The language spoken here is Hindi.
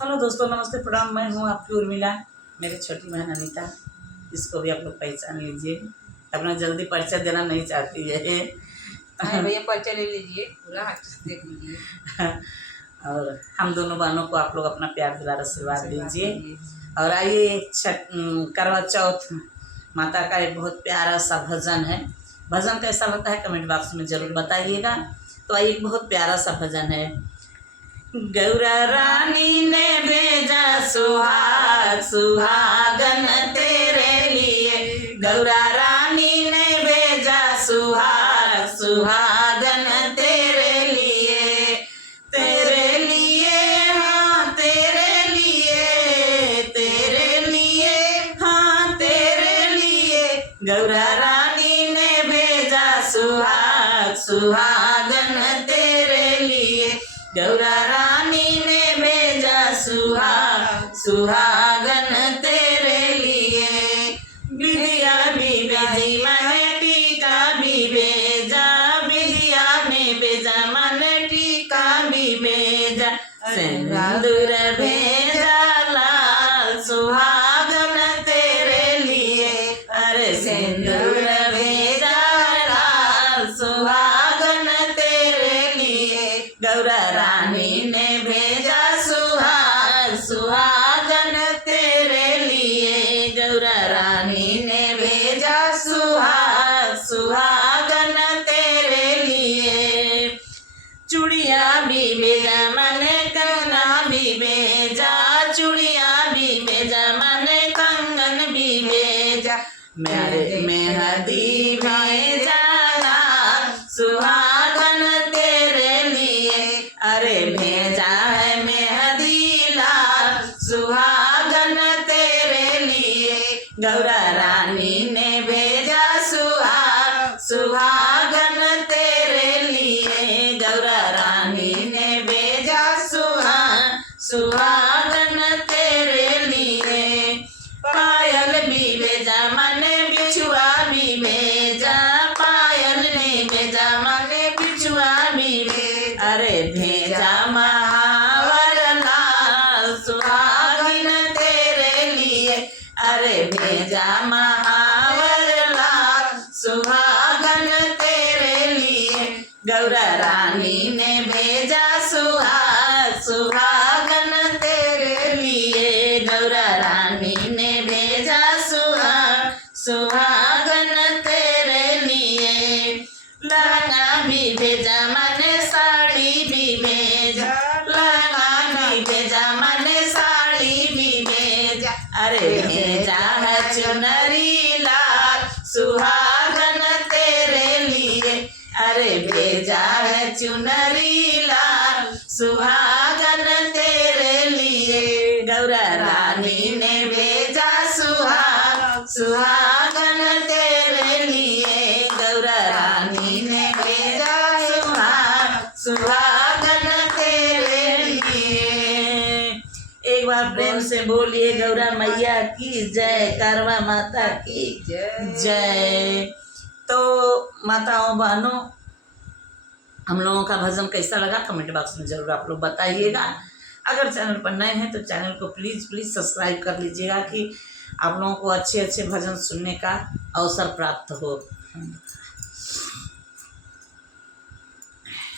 हेलो दोस्तों, नमस्ते, प्रणाम। मैं हूँ आपकी उर्मिला। मेरी छोटी बहन अनीता, इसको भी आप लोग पहचान लीजिए। अपना जल्दी परिचय देना नहीं चाहती है। भैया परिचय ले लीजिए, पूरा अच्छे से देख लीजिए। और हम दोनों बहनों को आप लोग अपना प्यार दुलार आशीर्वाद दीजिए। और आइए, करवा चौथ माता का एक बहुत प्यारा सा भजन है। भजन कैसा लगता है कमेंट बॉक्स में ज़रूर बताइएगा। तो आइए, एक बहुत प्यारा सा भजन है। गौरा रानी ने भेजा सुहाग सुहागन तेरे लिए। गौरा रानी ने भेजा सुहाग सुहागन तेरे लिए। तेरे लिए हाँ तेरे लिए, तेरे लिए हाँ तेरे लिए। गौरा रानी ने भेजा सुहाग सुहागन तेरे लिए। गौरा रानी ने भेजा सुहाग सुहागन तेरे लिए। बिटिया भी भेजी मन टीका भी भेजा। बिटिया ने भेजा मन टीका भी भेजा। सिंदूर भेजा लाल सुहागन तेरे लिए। अरे सिंदूर भेजा लाल सुहागन तेरे लिए। गौरा रानी ने भेजा सुहाग सुहागन तेरे लिए। गौरा रानी ने भेजा सुहाग सुहागन तेरे लिए। चूड़िया भी भेजा मन कंगना भी भेजा। चूड़िया भी भेजा मन कंगन भी भेजा। मेरे मेहंदी भेजा सुहागन तेरे लिए। अरे भेजा है मेहंदी लाल सुहागन तेरे लिए। गौरा रानी ने भेजा सुहाग सुहागन तेरे लिए। गौरा रानी ने भेजा सुहाग सुहागन तेरे लिए। पायल भी भेजा मन बिछुआ भी भेजा। पायल ने भेजा मन बिछुआ भी भेजा। अरे भेजा महावर लाल सुहागिन तेरे लिए। अरे भेजा महावर लाल सुहागन तेरे लिए। गौरा रानी ने भेजा सुहाग सुहागन तेरे लिए। गौरा रानी ने भेजा सुहाग सुहागन तेरे लिए। लहंगा भी भेजा मन साड़ी भी भेजा। लहंगा भी भेजा मन साड़ी भी भेजा। अरे भेजा है चुनरी लाल सुहागन तेरे लिए। अरे भेजा है चुनरी लाल सुहागन तेरे लिए। गौरा रानी ने भेजा सुहाग सुहागन तेरे लिए। गौरा रानी ने भेजा सुहाग सुहागन तेरे लिए। एक बार प्रेम से बोलिए गौरा मैया की जय, कारवा माता की जय। तो माताओं बहनों, हम लोगों का भजन कैसा लगा कमेंट बॉक्स में ज़रूर आप लोग बताइएगा। अगर चैनल पर नए हैं तो चैनल को प्लीज़ सब्सक्राइब कर लीजिएगा कि आप लोगों को अच्छे अच्छे भजन सुनने का अवसर प्राप्त हो।